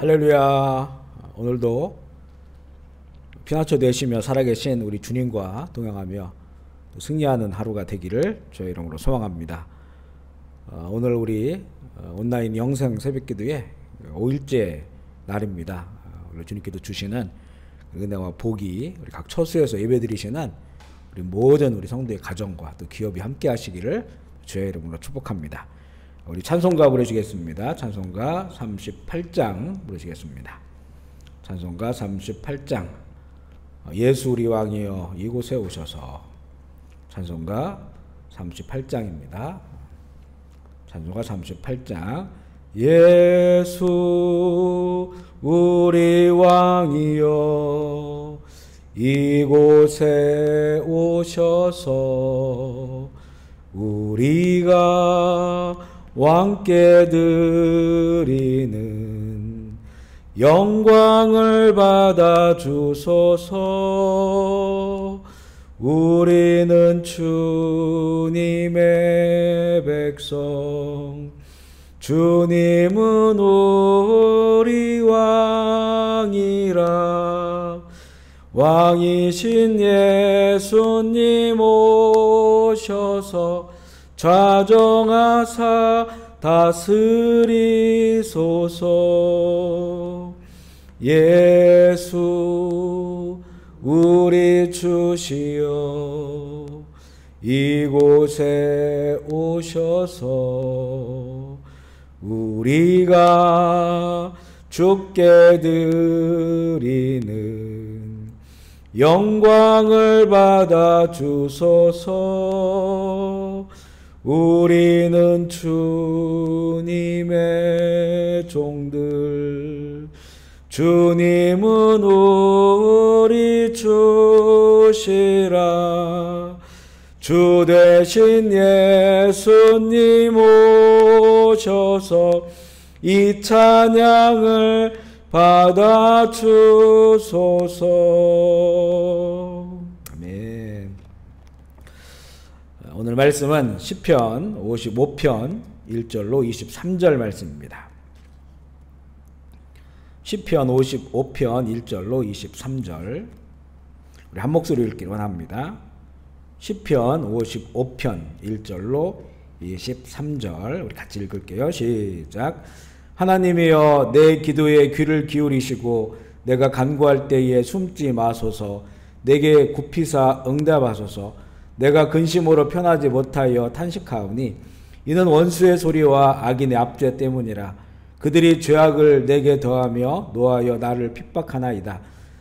할렐루야. 오늘도 피난처 되시며 살아계신 우리 주님과 동행하며 승리하는 하루가 되기를 주의 이름으로 소망합니다. 오늘 우리 온라인 영상 새벽기도의 5일째 날입니다. 오늘 주님께서 주시는 은혜와 복이 우리 각 처소에서 예배드리시는 우리 모든 우리 성도의 가정과 또 기업이 함께 하시기를 주의 이름으로 축복합니다. 우리 찬송가 부르시겠습니다. 찬송가 38장 부르시겠습니다. 찬송가 38장 예수 우리 왕이여 이곳에 오셔서. 찬송가 38장입니다. 찬송가 38장 예수 우리 왕이여 이곳에 오셔서 우리가 왕께 드리는 영광을 받아 주소서. 우리는 주님의 백성, 주님은 우리 왕이라. 왕이신 예수님 오셔서 좌정하사 다스리소서. 예수 우리 주시여 이곳에 오셔서 우리가 주께 드리는 영광을 받아 주소서. 우리는 주님의 종들, 주님은 우리 주시라. 주 대신 예수님 오셔서 이 찬양을 받아 주소서. 아멘. 오늘 말씀은 시편 55편 1절로 23절 말씀입니다. 시편 55편 1절로 23절 우리 한 목소리 읽기를 원합니다. 시편 55편 1절로 23절 우리 같이 읽을게요. 시작. 하나님이여 내 기도에 귀를 기울이시고 내가 간구할 때에 숨지 마소서. 내게 굽히사 응답하소서. 내가 근심으로 편하지 못하여 탄식하오니 이는 원수의 소리와 악인의 압죄 때문이라. 그들이 죄악을 내게 더하며 노하여 나를 핍박하나이다.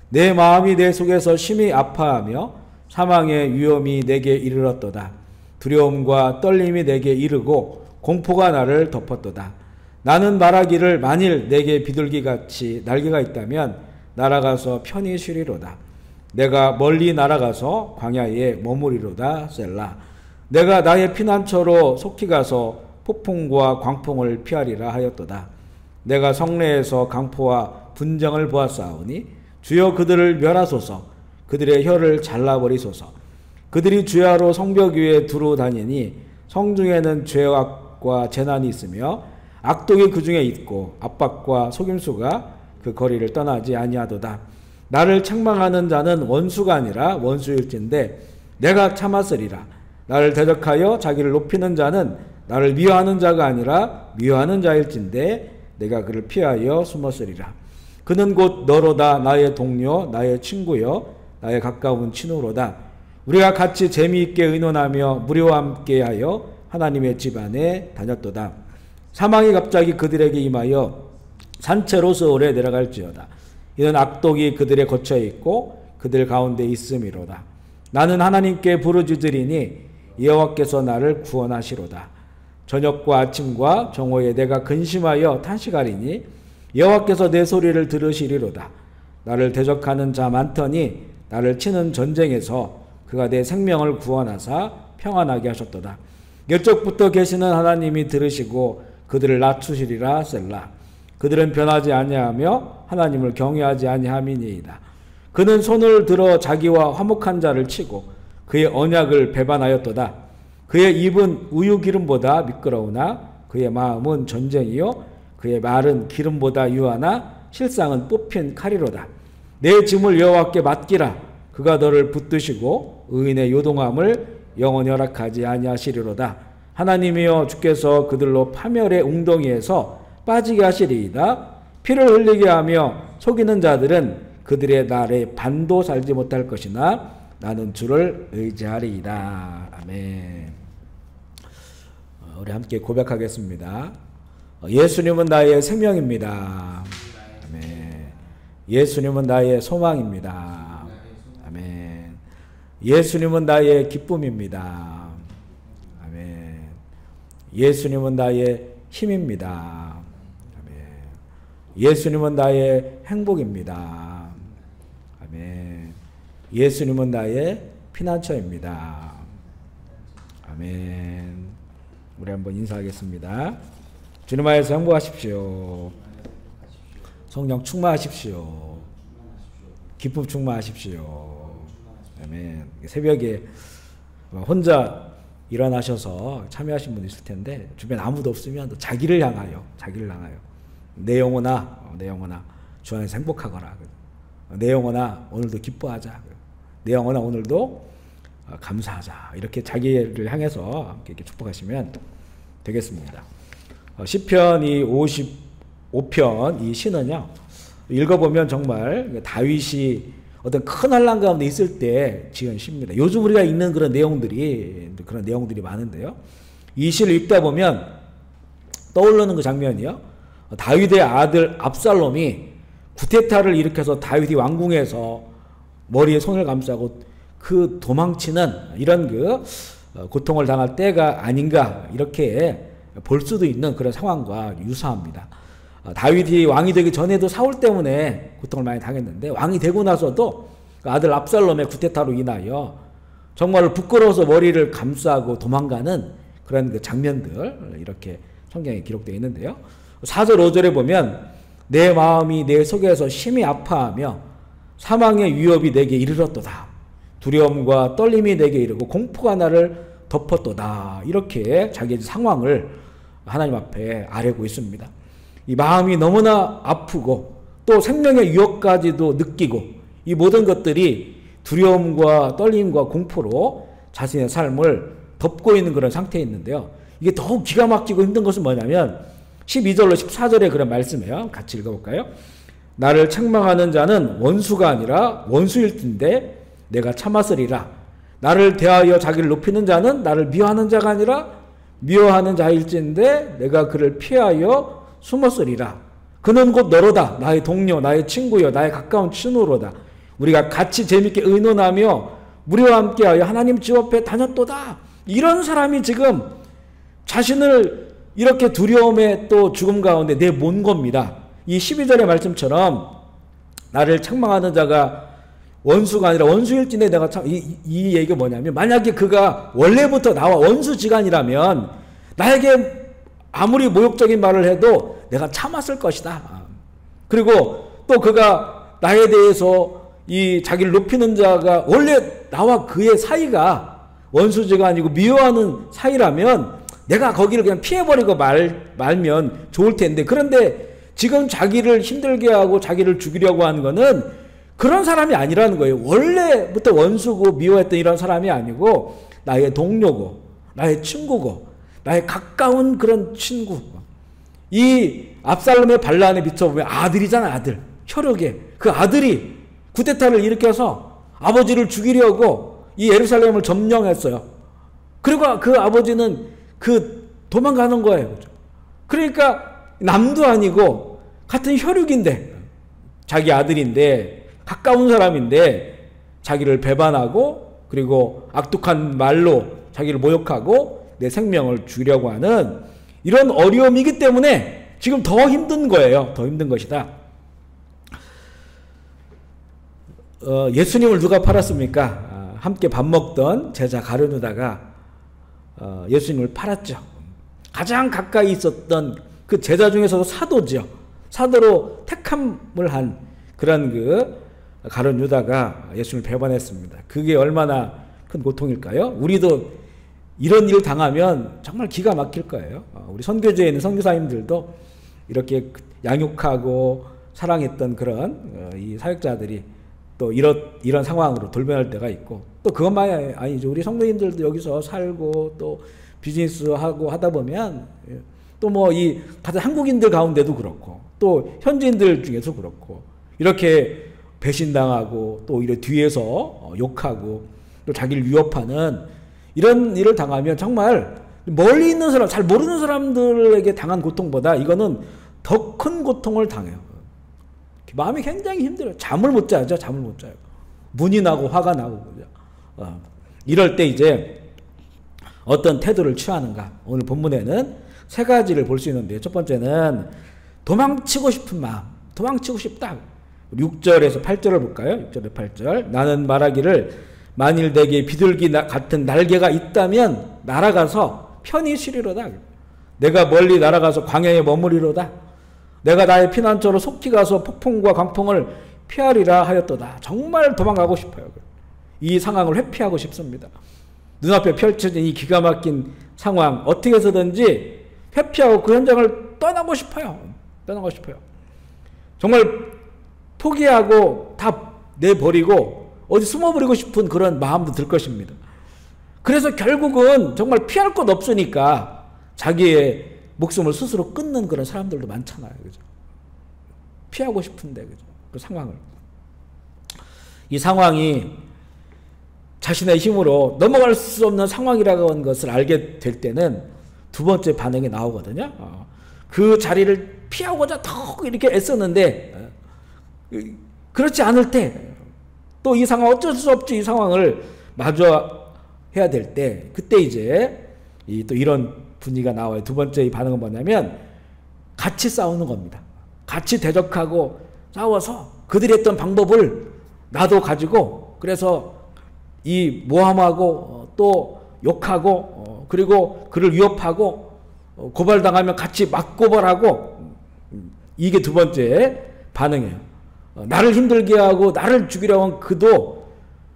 내 마음이 내 속에서 심히 아파하며 사망의 위험이 내게 이르렀도다. 두려움과 떨림이 내게 이르고 공포가 나를 덮었도다. 나는 말하기를 만일 내게 비둘기같이 날개가 있다면 날아가서 편히 쉬리로다. 내가 멀리 날아가서 광야에 머무리로다. 셀라. 내가 나의 피난처로 속히 가서 폭풍과 광풍을 피하리라 하였도다. 내가 성내에서 강포와 분쟁을 보았사오니 주여 그들을 멸하소서. 그들의 혀를 잘라버리소서. 그들이 주야로 성벽 위에 두루 다니니 성중에는 죄악과 재난이 있으며 악독이 그 중에 있고 압박과 속임수가 그 거리를 떠나지 아니하도다. 나를 책망하는 자는 원수가 아니라 원수일진데 내가 참았으리라. 나를 대적하여 자기를 높이는 자는 나를 미워하는 자가 아니라 미워하는 자일진데 내가 그를 피하여 숨었으리라. 그는 곧 너로다. 나의 동료, 나의 친구여, 나의 가까운 친구로다. 우리가 같이 재미있게 의논하며 무료와 함께하여 하나님의 집 안에 다녔도다. 사망이 갑자기 그들에게 임하여 산채로 서울에 내려갈지어다. 이는 악독이 그들의 거처에 있고 그들 가운데 있음이로다. 나는 하나님께 부르짖으리니 여호와께서 나를 구원하시로다. 저녁과 아침과 정오에 내가 근심하여 탄식하리니 여호와께서 내 소리를 들으시리로다. 나를 대적하는 자 많더니 나를 치는 전쟁에서 그가 내 생명을 구원하사 평안하게 하셨도다. 옛적부터 계시는 하나님이 들으시고 그들을 낮추시리라. 셀라. 그들은 변하지 아니하며 하나님을 경외하지 아니함이니이다. 그는 손을 들어 자기와 화목한 자를 치고 그의 언약을 배반하였도다. 그의 입은 우유 기름보다 미끄러우나 그의 마음은 전쟁이요 그의 말은 기름보다 유하나 실상은 뽑힌 칼이로다. 내 짐을 여호와께 맡기라. 그가 너를 붙드시고 의인의 요동함을 영원히 허락하지 아니하시리로다. 하나님이여 주께서 그들로 파멸의 웅덩이에서 빠지게 하시리이다. 피를 흘리게 하며 속이는 자들은 그들의 날에 반도 살지 못할 것이나 나는 주를 의지하리이다. 아멘. 우리 함께 고백하겠습니다. 예수님은 나의 생명입니다. 아멘. 예수님은 나의 소망입니다. 아멘. 예수님은 나의 기쁨입니다. 아멘. 예수님은 나의 힘입니다. 아멘. 예수님은 나의 행복입니다. 아멘. 예수님은 나의 피난처입니다. 아멘. 우리 한번 인사하겠습니다. 주님 안에서 행복하십시오. 성령 충만하십시오. 기쁨 충만하십시오. 아멘. 새벽에 혼자 일어나셔서 참여하신 분 있을 텐데 주변 아무도 없으면 자기를 향하여 내 영혼아 주 안에서 행복하거라. 내 영혼아 오늘도 기뻐하자. 내 영혼아 오늘도 감사하자. 이렇게 자기를 향해서 이렇게 축복하시면 되겠습니다. 시편 이 55편 이 시는요, 읽어보면 정말 다윗이 어떤 큰 환난 가운데 있을 때 지은 시입니다. 요즘 우리가 읽는 그런 내용들이 많은데요. 이 시를 읽다 보면 떠오르는 그 장면이요. 다윗의 아들 압살롬이 구테타를 일으켜서 다윗이 왕궁에서 머리에 손을 감싸고 그 도망치는 이런 그 고통을 당할 때가 아닌가 이렇게 볼 수도 있는 그런 상황과 유사합니다. 다윗이 왕이 되기 전에도 사울 때문에 고통을 많이 당했는데 왕이 되고 나서도 그 아들 압살롬의 구테타로 인하여 정말 부끄러워서 머리를 감싸고 도망가는 그런 그 장면들 이렇게 성경에 기록되어 있는데요. 4절 5절에 보면 내 마음이 내 속에서 심히 아파하며 사망의 위협이 내게 이르렀도다. 두려움과 떨림이 내게 이르고 공포가 나를 덮었도다. 이렇게 자기의 상황을 하나님 앞에 아뢰고 있습니다. 이 마음이 너무나 아프고 또 생명의 위협까지도 느끼고 이 모든 것들이 두려움과 떨림과 공포로 자신의 삶을 덮고 있는 그런 상태에 있는데요. 이게 더욱 기가 막히고 힘든 것은 뭐냐면 12절로 14절에 그런 말씀이에요. 같이 읽어볼까요? 나를 책망하는 자는 원수가 아니라 원수일 텐데 내가 참았으리라. 나를 대하여 자기를 높이는 자는 나를 미워하는 자가 아니라 미워하는 자일진데 내가 그를 피하여 숨었으리라. 그는 곧 너로다. 나의 동료, 나의 친구여, 나의 가까운 친구로다. 우리가 같이 재밌게 의논하며 우리와 함께하여 하나님 집 앞에 다녔도다. 이런 사람이 지금 자신을 이렇게 두려움에 또 죽음 가운데 내몬 겁니다. 이 12절의 말씀처럼 나를 책망하는 자가 원수가 아니라 원수일진데 내가 참 이 얘기가 뭐냐면 만약에 그가 원래부터 나와 원수지간이라면 나에게 아무리 모욕적인 말을 해도 내가 참았을 것이다. 그리고 또 그가 나에 대해서 이 자기를 높이는 자가 원래 나와 그의 사이가 원수지간이고 미워하는 사이라면 내가 거기를 그냥 피해버리고 말면 좋을 텐데 그런데 지금 자기를 힘들게 하고 자기를 죽이려고 하는 거는 그런 사람이 아니라는 거예요. 원래부터 원수고 미워했던 이런 사람이 아니고 나의 동료고 나의 친구고 나의 가까운 그런 친구. 이 압살롬의 반란에 비춰보면 아들이잖아. 아들. 혈육의 그 아들이 구데타를 일으켜서 아버지를 죽이려고 이 예루살렘을 점령했어요. 그리고 그 아버지는 그 도망가는 거예요. 그러니까 남도 아니고 같은 혈육인데 자기 아들인데 가까운 사람인데 자기를 배반하고 그리고 악독한 말로 자기를 모욕하고 내 생명을 주려고 하는 이런 어려움이기 때문에 지금 더 힘든 거예요. 더 힘든 것이다. 예수님을 누가 팔았습니까? 함께 밥 먹던 제자 가룟 유다가 예수님을 팔았죠. 가장 가까이 있었던 그 제자 중에서도 사도죠. 사도로 택함을 한 그런 그 가룟 유다가 예수님을 배반했습니다. 그게 얼마나 큰 고통일까요? 우리도 이런 일 당하면 정말 기가 막힐 거예요. 우리 선교제에 있는 선교사님들도 이렇게 양육하고 사랑했던 그런 이 사역자들이 또 이런 상황으로 돌변할 때가 있고, 또 그것만이 아니죠. 우리 성도님들도 여기서 살고 또 비즈니스 하고 하다 보면 또 뭐 이 다들 한국인들 가운데도 그렇고 또 현지인들 중에서 그렇고 이렇게 배신당하고 또 오히려 뒤에서 욕하고 또 자기를 위협하는 이런 일을 당하면 정말 멀리 있는 사람, 잘 모르는 사람들에게 당한 고통보다 이거는 더 큰 고통을 당해요. 마음이 굉장히 힘들어요. 잠을 못 자죠. 잠을 못 자요. 문이 나고 화가 나고 그죠. 이럴 때 이제 어떤 태도를 취하는가. 오늘 본문에는 세 가지를 볼 수 있는데, 첫 번째는 도망치고 싶은 마음. 도망치고 싶다. 6절에서 8절을 볼까요? 6절에 8절. 나는 말하기를 만일 내게 비둘기 같은 날개가 있다면 날아가서 편히 쉬리로다. 내가 멀리 날아가서 광야에 머무리로다. 내가 나의 피난처로 속히 가서 폭풍과 광풍을 피하리라 하였도다. 정말 도망가고 싶어요. 이 상황을 회피하고 싶습니다. 눈앞에 펼쳐진 이 기가 막힌 상황, 어떻게 해서든지 회피하고 그 현장을 떠나고 싶어요. 떠나고 싶어요. 정말 포기하고 다 내버리고 어디 숨어버리고 싶은 그런 마음도 들 것입니다. 그래서 결국은 정말 피할 곳 없으니까 자기의 목숨을 스스로 끊는 그런 사람들도 많잖아요. 그죠? 피하고 싶은데, 그죠? 그 상황을. 이 상황이 자신의 힘으로 넘어갈 수 없는 상황이라고 하는 것을 알게 될 때는 두 번째 반응이 나오거든요. 그 자리를 피하고자 더 이렇게 애썼는데, 그렇지 않을 때, 또 이 상황, 어쩔 수 없지, 이 상황을 마주해야 될 때, 그때 이제 또 이런 분위기가 나와요. 두 번째 이 반응은 뭐냐면 같이 싸우는 겁니다. 같이 대적하고 싸워서 그들이 했던 방법을 나도 가지고, 그래서 이 모함하고 또 욕하고 그리고 그를 위협하고 고발당하면 같이 맞고발하고, 이게 두 번째 반응이에요. 나를 힘들게 하고 나를 죽이려고 한 그도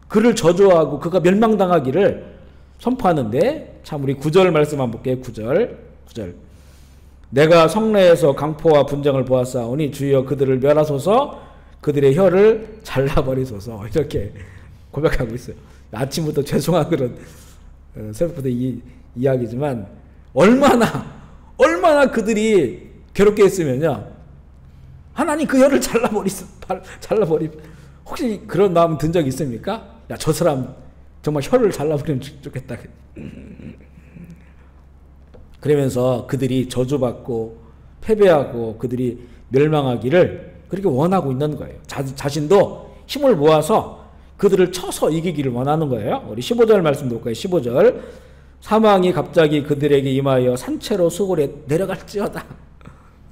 그를 저주하고 그가 멸망당하기를 선포하는데, 참 우리 9절 말씀 한번 볼게요. 9절. 내가 성내에서 강포와 분쟁을 보았사오니 주여 그들을 멸하소서, 그들의 혀를 잘라버리소서. 이렇게 고백하고 있어요. 아침부터 죄송한 그런 새벽부터 이야기지만 얼마나 그들이 괴롭게 했으면요. 하나님 그 혀를 잘라버리. 혹시 그런 마음 든 적 있습니까? 야, 저 사람 정말 혀를 잘라버리면 좋겠다. 그러면서 그들이 저주받고 패배하고 그들이 멸망하기를 그렇게 원하고 있는 거예요. 자신도 힘을 모아서 그들을 쳐서 이기기를 원하는 거예요. 우리 15절 말씀 볼까요? 15절. 사망이 갑자기 그들에게 임하여 산채로 수골에 내려갈지어다.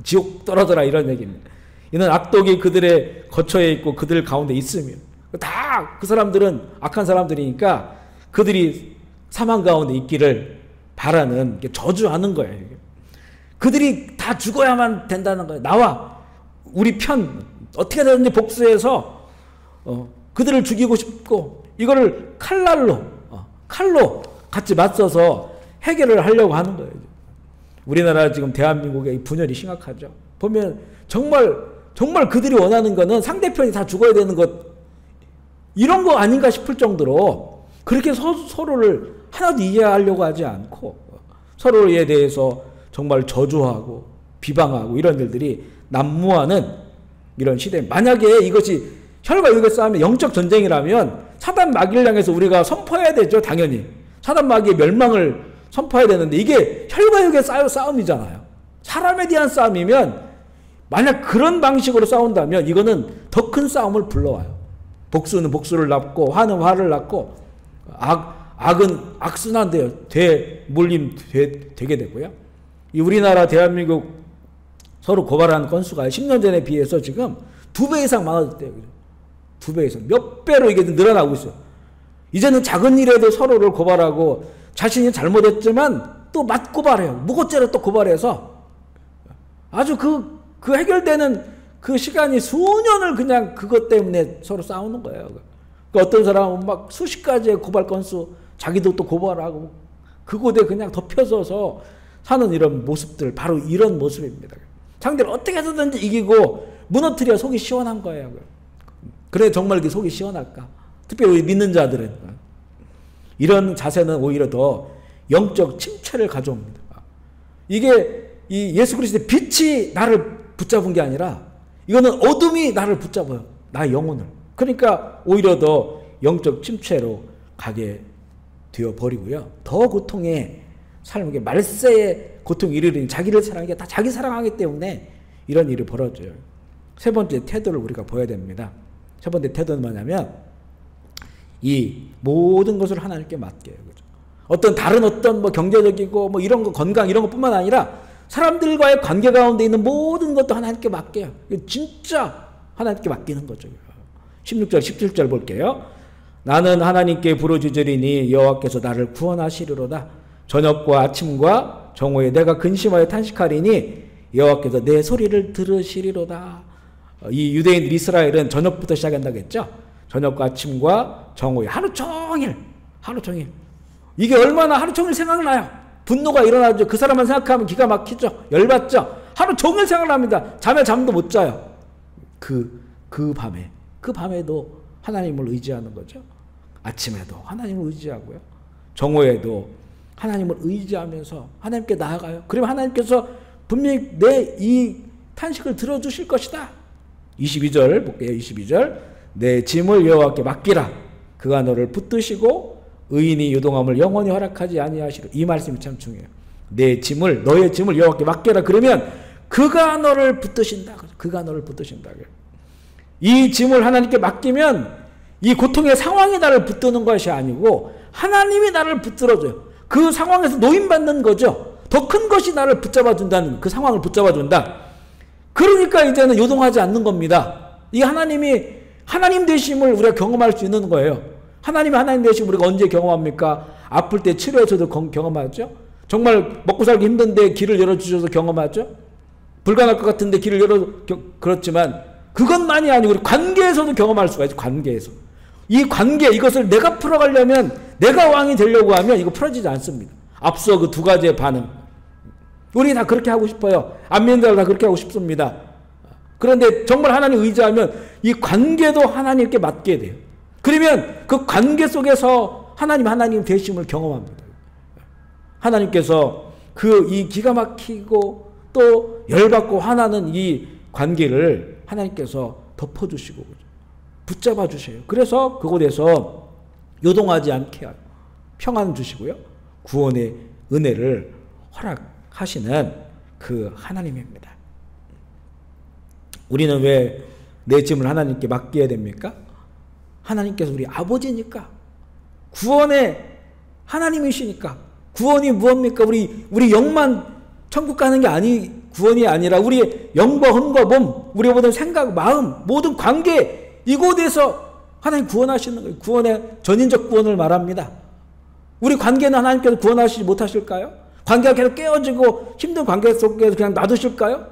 지옥 떨어져라, 이런 얘기입니다. 이는 악독이 그들의 거처에 있고 그들 가운데 있으며, 다 그 사람들은 악한 사람들이니까 그들이 사망 가운데 있기를 바라는, 저주하는 거예요. 그들이 다 죽어야만 된다는 거예요. 나와 우리 편 어떻게 되든지 복수해서 그들을 죽이고 싶고, 이거를 칼로 같이 맞서서 해결을 하려고 하는 거예요. 우리나라 지금 대한민국의 분열이 심각하죠. 보면 정말 그들이 원하는 거는 상대편이 다 죽어야 되는 것, 이런 거 아닌가 싶을 정도로 그렇게 서로를 하나도 이해하려고 하지 않고 서로에 대해서 정말 저주하고 비방하고 이런 일들이 난무하는 이런 시대. 만약에 이것이 혈과 육의 싸움이 영적 전쟁이라면 사단 마귀를 향해서 우리가 선포해야 되죠. 당연히 사단 마귀의 멸망을 선포해야 되는데, 이게 혈과 육의 싸움이잖아요. 사람에 대한 싸움이면 만약 그런 방식으로 싸운다면 이거는 더 큰 싸움을 불러와요. 복수는 복수를 낳고 화는 화를 낳고 악은 악순환돼요. 물림 되게 되고요. 이 우리나라 대한민국 서로 고발하는 건수가 10년 전에 비해서 지금 2배 이상 많아졌대요. 2배 이상. 몇 배로 이게 늘어나고 있어요. 이제는 작은 일에도 서로를 고발하고 자신이 잘못했지만 또 맞고발해요. 무고죄로 또 고발해서 아주 그 해결되는 그 시간이 수년을 그냥 그것 때문에 서로 싸우는 거예요. 어떤 사람은 막 수십 가지의 고발 건수, 자기도 또 고발하고 그곳에 그냥 덮여서서 사는 이런 모습들, 바로 이런 모습입니다. 상대를 어떻게 해서든지 이기고 무너뜨려 속이 시원한 거예요. 그래 정말 이렇게 속이 시원할까? 특별히 우리 믿는 자들은 이런 자세는 오히려 더 영적 침체를 가져옵니다. 이게 이 예수 그리스도의 빛이 나를 붙잡은 게 아니라 이거는 어둠이 나를 붙잡아요. 나의 영혼을. 그러니까 오히려 더 영적 침체로 가게 되어 버리고요. 더 고통의 삶에게 말세의 고통이 이르르니 자기를 사랑하는 게 다 자기 사랑하기 때문에 이런 일이 벌어져요. 세 번째 태도를 우리가 보여야 됩니다. 세 번째 태도는 뭐냐면 이 모든 것을 하나님께 맡겨요. 그죠? 어떤 다른 어떤 뭐 경제적이고 뭐 이런 거 건강 이런 것뿐만 아니라 사람들과의 관계 가운데 있는 모든 것도 하나님께 맡겨요. 진짜 하나님께 맡기는 거죠. 16절 17절 볼게요. 나는 하나님께 부르짖으리니 여호와께서 나를 구원하시리로다. 저녁과 아침과 정오에 내가 근심하여 탄식하리니 여호와께서 내 소리를 들으시리로다. 이 유대인 이스라엘은 저녁부터 시작한다고 했죠. 저녁과 아침과 정오에 하루 종일 이게 얼마나 하루 종일 생각나요. 분노가 일어나죠. 그 사람만 생각하면 기가 막히죠. 열받죠. 하루 종일 생각납니다. 잠도 못 자요. 그 밤에도 하나님을 의지하는 거죠. 아침에도 하나님을 의지하고요. 정오에도 하나님을 의지하면서 하나님께 나아가요. 그러면 하나님께서 분명히 내 이 탄식을 들어주실 것이다. 22절 볼게요. 22절 내 짐을 여호와께 맡기라. 그가 너를 붙드시고 의인이 유동함을 영원히 허락하지 아니하시리라. 이 말씀이 참 중요해요. 너의 짐을 여호와께 맡겨라. 그러면 그가 너를 붙드신다. 그가 너를 붙드신다. 이 짐을 하나님께 맡기면 이 고통의 상황이 나를 붙드는 것이 아니고 하나님이 나를 붙들어줘요. 그 상황에서 노임받는 거죠. 더 큰 것이 나를 붙잡아준다는 그 상황을 붙잡아준다. 그러니까 이제는 요동하지 않는 겁니다. 이 하나님 되심을 우리가 경험할 수 있는 거예요. 하나님 되심을 우리가 언제 경험합니까? 아플 때 치료에서도 경험하죠. 정말 먹고 살기 힘든데 길을 열어주셔서 경험하죠. 불가능할 것 같은데 길을 그렇지만 그것만이 아니고 우리 관계에서도 경험할 수가 있죠. 관계에서. 이 관계 이것을 내가 풀어가려면 내가 왕이 되려고 하면 이거 풀어지지 않습니다. 앞서 그 두 가지의 반응. 우리 다 그렇게 하고 싶어요. 안 믿는 자들 다 그렇게 하고 싶습니다. 그런데 정말 하나님 의지하면 이 관계도 하나님께 맡게 돼요. 그러면 그 관계 속에서 하나님 되심을 경험합니다. 하나님께서 이 기가 막히고 또 열받고 화나는 이 관계를 하나님께서 덮어주시고 붙잡아 주셔요. 그래서 그곳에서 요동하지 않게 하고 평안 주시고요. 구원의 은혜를 허락하시는 그 하나님입니다. 우리는 왜 내 짐을 하나님께 맡겨야 됩니까? 하나님께서 우리 아버지니까. 구원의 하나님이시니까. 구원이 무엇입니까? 우리 영만 천국 가는 게 구원이 아니라 우리의 영과 혼과 몸, 우리의 모든 생각, 마음, 모든 관계 이곳에서 하나님 구원하시는 거예요. 구원의 전인적 구원을 말합니다. 우리 관계는 하나님께서 구원하시지 못하실까요? 관계가 계속 깨어지고 힘든 관계 속에서 그냥 놔두실까요?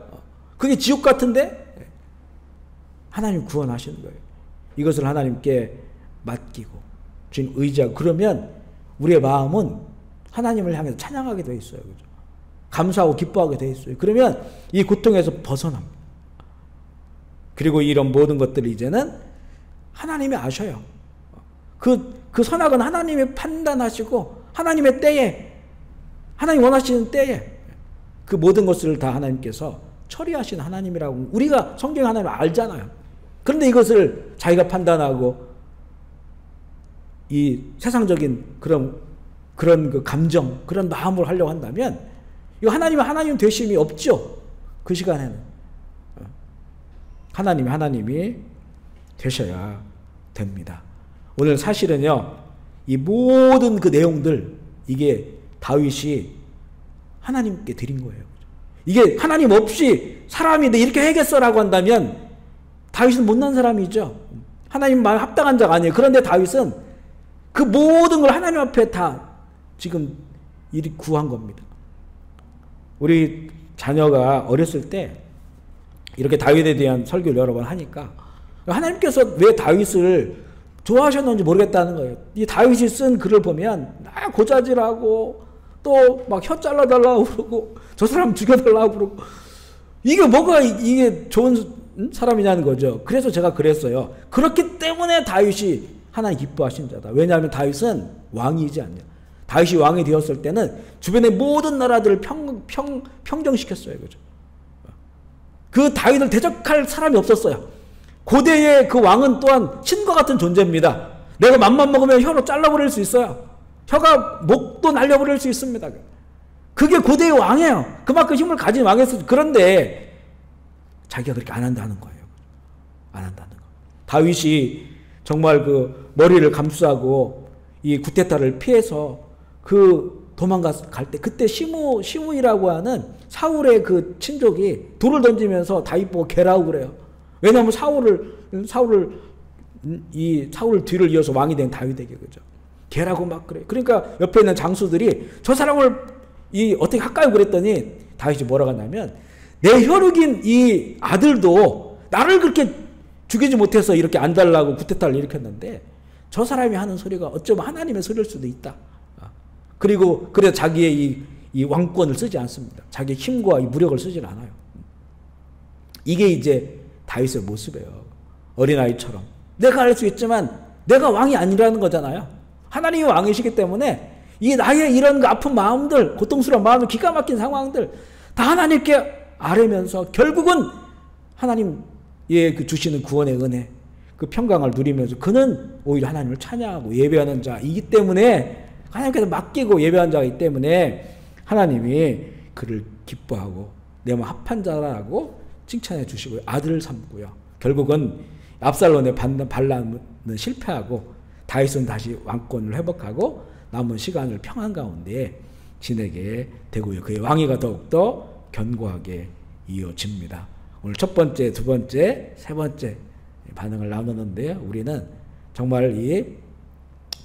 그게 지옥 같은데? 하나님 구원하시는 거예요. 이것을 하나님께 맡기고 주님 의지하고 그러면 우리의 마음은 하나님을 향해서 찬양하게 되어 있어요. 그죠? 감사하고 기뻐하게 되어 있어요. 그러면 이 고통에서 벗어납니다. 그리고 이런 모든 것들을 이제는 하나님이 아셔요. 그 선악은 하나님이 판단하시고 하나님의 때에 하나님 원하시는 때에 그 모든 것을 다 하나님께서 처리하시는 하나님이라고 우리가 성경 하나님을 알잖아요. 그런데 이것을 자기가 판단하고 이 세상적인 그런 그 감정, 그런 마음으로 하려고 한다면 이거 하나님 되심이 없죠. 그 시간에는 하나님이 되셔야 됩니다. 오늘 사실은요, 이 모든 그 내용들 이게 다윗이 하나님께 드린 거예요. 이게 하나님 없이 사람이 이렇게 해야겠어라고 한다면 다윗은 못난 사람이죠. 하나님 마음에 합당한 자가 아니에요. 그런데 다윗은 그 모든 걸 하나님 앞에 다 지금 이리 구한 겁니다. 우리 자녀가 어렸을 때 이렇게 다윗에 대한 설교를 여러 번 하니까 하나님께서 왜 다윗을 좋아하셨는지 모르겠다는 거예요. 이 다윗이 쓴 글을 보면 고자질하고 또 막 혀 잘라달라고 그러고 저 사람 죽여달라고 그러고 이게 뭐가 이게 좋은 사람이냐는 거죠. 그래서 제가 그랬어요. 그렇기 때문에 다윗이 하나님 기뻐하신 자다. 왜냐하면 다윗은 왕이지 않냐. 다윗이 왕이 되었을 때는 주변의 모든 나라들을 평정시켰어요. 그죠? 그 다윗을 대적할 사람이 없었어요. 고대의 그 왕은 또한 신과 같은 존재입니다. 내가 맘만 먹으면 혀로 잘라버릴 수 있어요. 혀가 목도 날려버릴 수 있습니다. 그게 고대의 왕이에요. 그만큼 힘을 가진 왕이었어요. 그런데 자기가 그렇게 안 한다는 거예요. 안 한다는 거. 다윗이 정말 그 머리를 감수하고 이 구테타를 피해서 그 도망갈 때 그때 시므이라고 하는 사울의 그 친족이 돌을 던지면서 다윗 보고 개라고 그래요. 왜냐하면 사울을 뒤를 이어서 왕이 된 다윗에게 그죠. 개라고 막 그래. 그러니까 옆에 있는 장수들이 저 사람을 어떻게 할까요? 그랬더니 다윗이 뭐라고 하냐면 내 혈육인 이 아들도 나를 그렇게 죽이지 못해서 이렇게 안 달라고 구테타를 일으켰는데 저 사람이 하는 소리가 어쩌면 하나님의 소리일 수도 있다. 그리고 그래서 자기의 이 왕권을 쓰지 않습니다. 자기의 힘과 이 무력을 쓰질 않아요. 이게 이제 다윗의 모습이에요. 어린아이처럼. 내가 할 수 있지만 내가 왕이 아니라는 거잖아요. 하나님이 왕이시기 때문에 이 나의 이런 아픈 마음들, 고통스러운 마음들, 기가 막힌 상황들 다 하나님께 아뢰면서 결국은 하나님 그 주시는 구원의 은혜, 그 평강을 누리면서 그는 오히려 하나님을 찬양하고 예배하는 자이기 때문에 하나님께서 맡기고 예배하는 자이기 때문에 하나님이 그를 기뻐하고 내 마음 합한 자라고 칭찬해 주시고요. 아들을 삼고요. 결국은 압살롬의 반란은 실패하고 다윗은 다시 왕권을 회복하고 남은 시간을 평안 가운데 지내게 되고요. 그의 왕위가 더욱더 견고하게 이어집니다. 오늘 첫 번째, 두 번째, 세 번째 반응을 나누는데요. 우리는 정말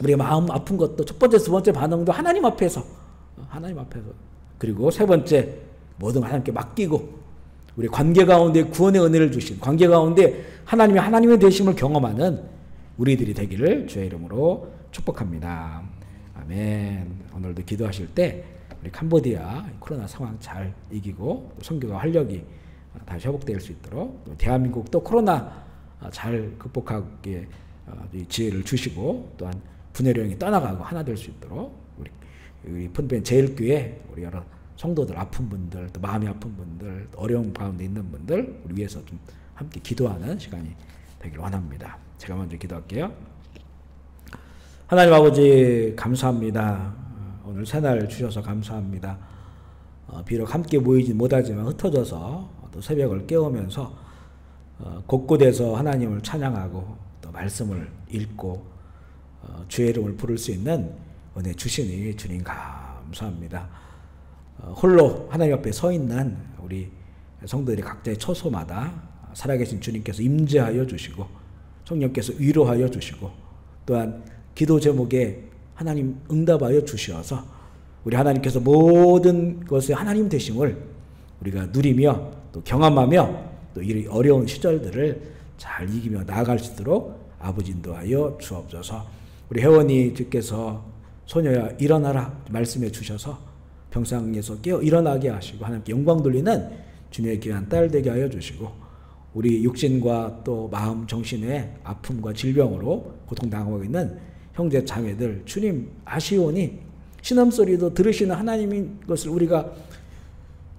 우리의 마음 아픈 것도 첫 번째, 두 번째 반응도 하나님 앞에서 그리고 세 번째 모든 하나님께 맡기고 우리 관계 가운데 구원의 은혜를 주신 관계 가운데 하나님의 되심을 경험하는 우리들이 되기를 주의 이름으로 축복합니다. 아멘. 오늘도 기도하실 때 우리 캄보디아 코로나 상황 잘 이기고 선교가 활력이 다시 회복될 수 있도록 대한민국도 코로나 잘 극복하기에 지혜를 주시고 또한 분열령이 떠나가고 하나 될 수 있도록 우리 폰벤 제일교회 우리 여러 성도들 아픈 분들 또 마음이 아픈 분들 어려움 가운데 있는 분들 우리 위해서 좀 함께 기도하는 시간이 되길 원합니다. 제가 먼저 기도할게요. 하나님 아버지 감사합니다. 오늘 새날 주셔서 감사합니다. 비록 함께 모이지 못하지만 흩어져서 또 새벽을 깨우면서 곳곳에서 하나님을 찬양하고 또 말씀을 읽고 주의 이름을 부를 수 있는 은혜 주시니 주님 감사합니다. 홀로 하나님 앞에 서 있는 우리 성도들이 각자의 처소마다 살아계신 주님께서 임재하여 주시고 성령께서 위로하여 주시고 또한 기도 제목에 하나님 응답하여 주셔서 우리 하나님께서 모든 것의 하나님 되심을 우리가 누리며 또 경험하며 또 이 어려운 시절들을 잘 이기며 나아갈 수 있도록 아버지 인도하여 주옵소서. 우리 혜원이 주께서 소녀야 일어나라 말씀해 주셔서 병상에서 깨어 일어나게 하시고 하나님께 영광 돌리는 주님의 귀한 딸 되게 하여 주시고 우리 육신과 또 마음 정신의 아픔과 질병으로 고통당하고 있는 형제 자매들 주님 아시오니 신음소리도 들으시는 하나님인 것을 우리가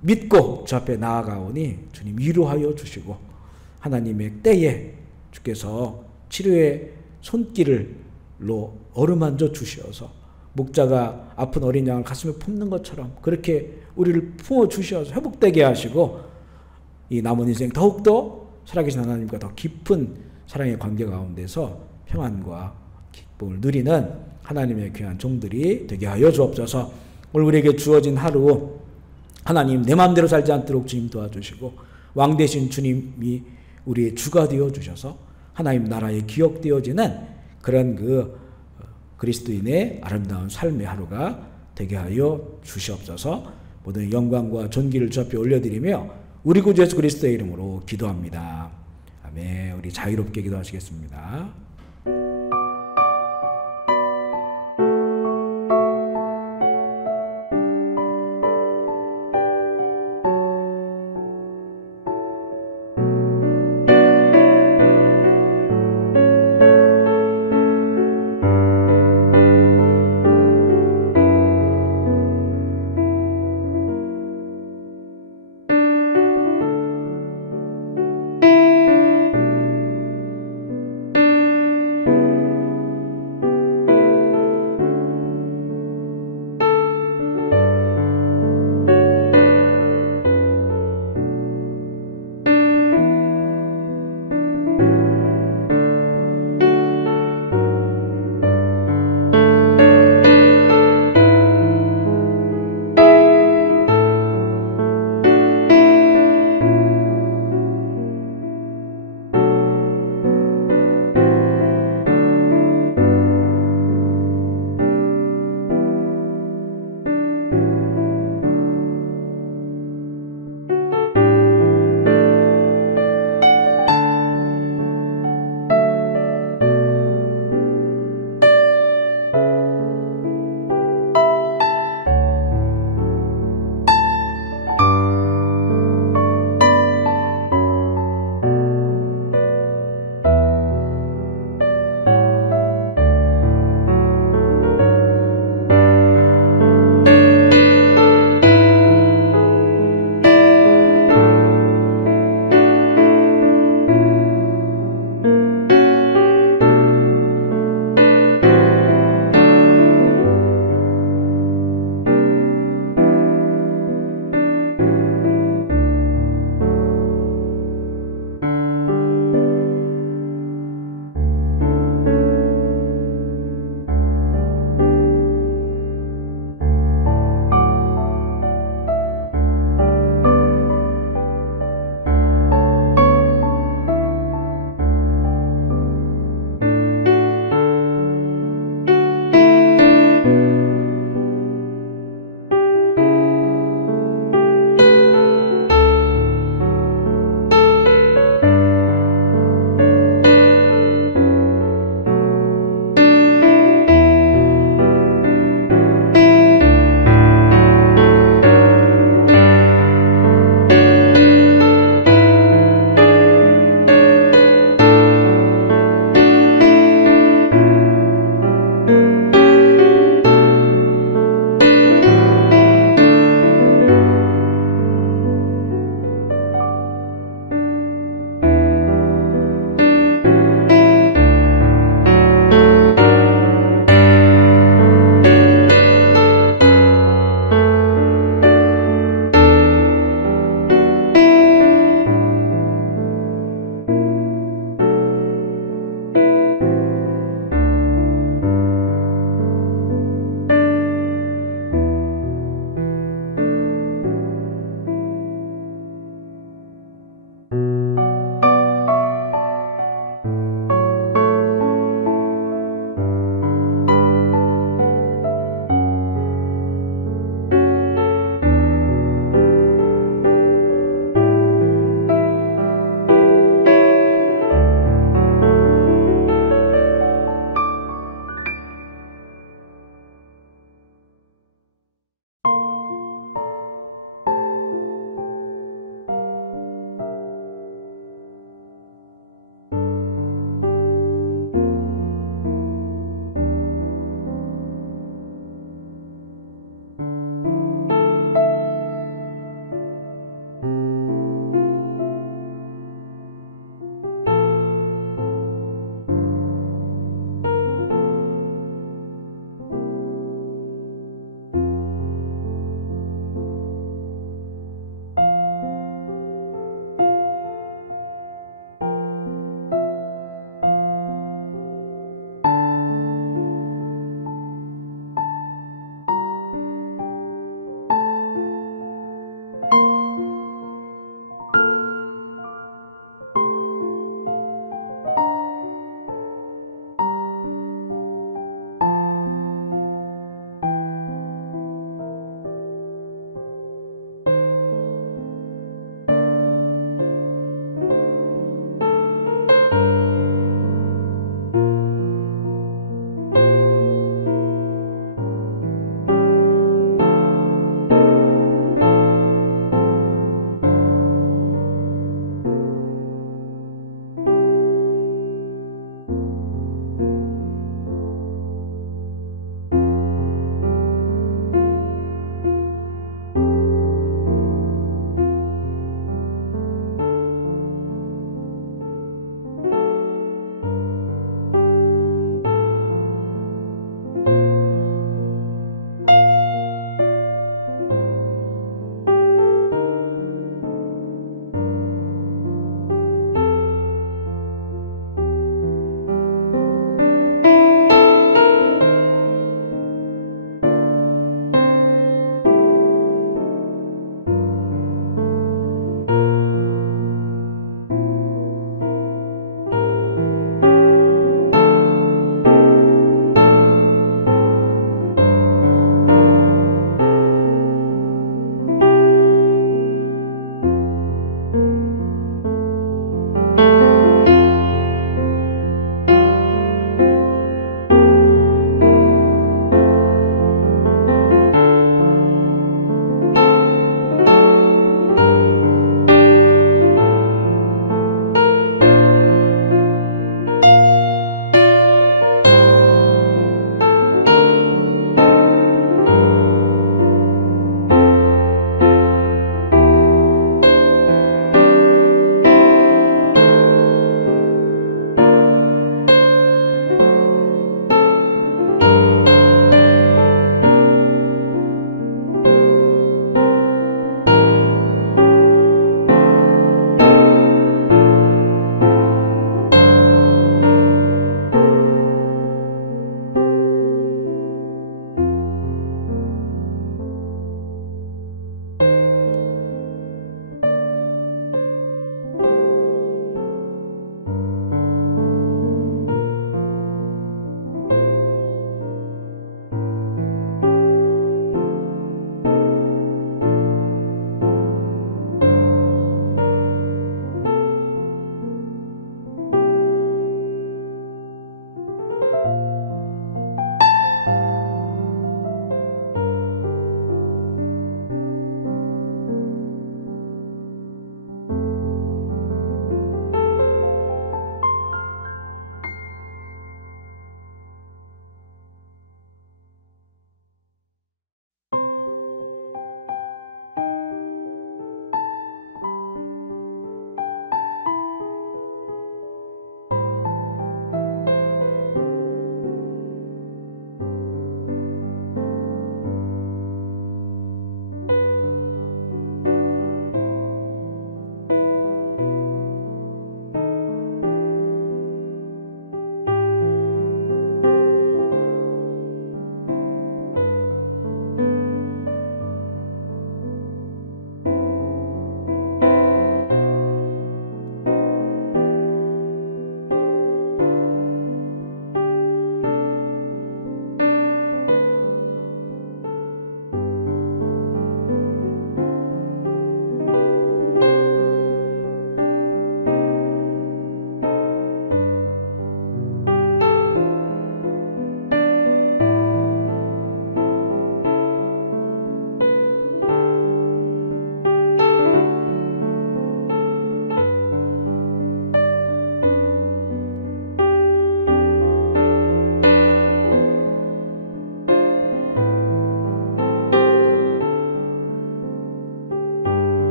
믿고 주 앞에 나아가오니 주님 위로하여 주시고 하나님의 때에 주께서 치료의 손길로 어루만져 주시어서 목자가 아픈 어린 양을 가슴에 품는 것처럼 그렇게 우리를 품어 주셔서 회복되게 하시고 이 남은 인생 더욱더 살아계신 하나님과 더 깊은 사랑의 관계 가운데서 평안과 기쁨을 누리는 하나님의 귀한 종들이 되게 하여 주옵소서. 오늘 우리에게 주어진 하루 하나님 내 마음대로 살지 않도록 주님 도와주시고 왕 되신 주님이 우리의 주가 되어 주셔서 하나님 나라에 기억되어지는 그런 그리스도인의 아름다운 삶의 하루가 되게 하여 주시옵소서. 모든 영광과 존귀를 주 앞에 올려드리며 우리 구주 예수 그리스도의 이름으로 기도합니다. 아멘. 우리 자유롭게 기도하시겠습니다.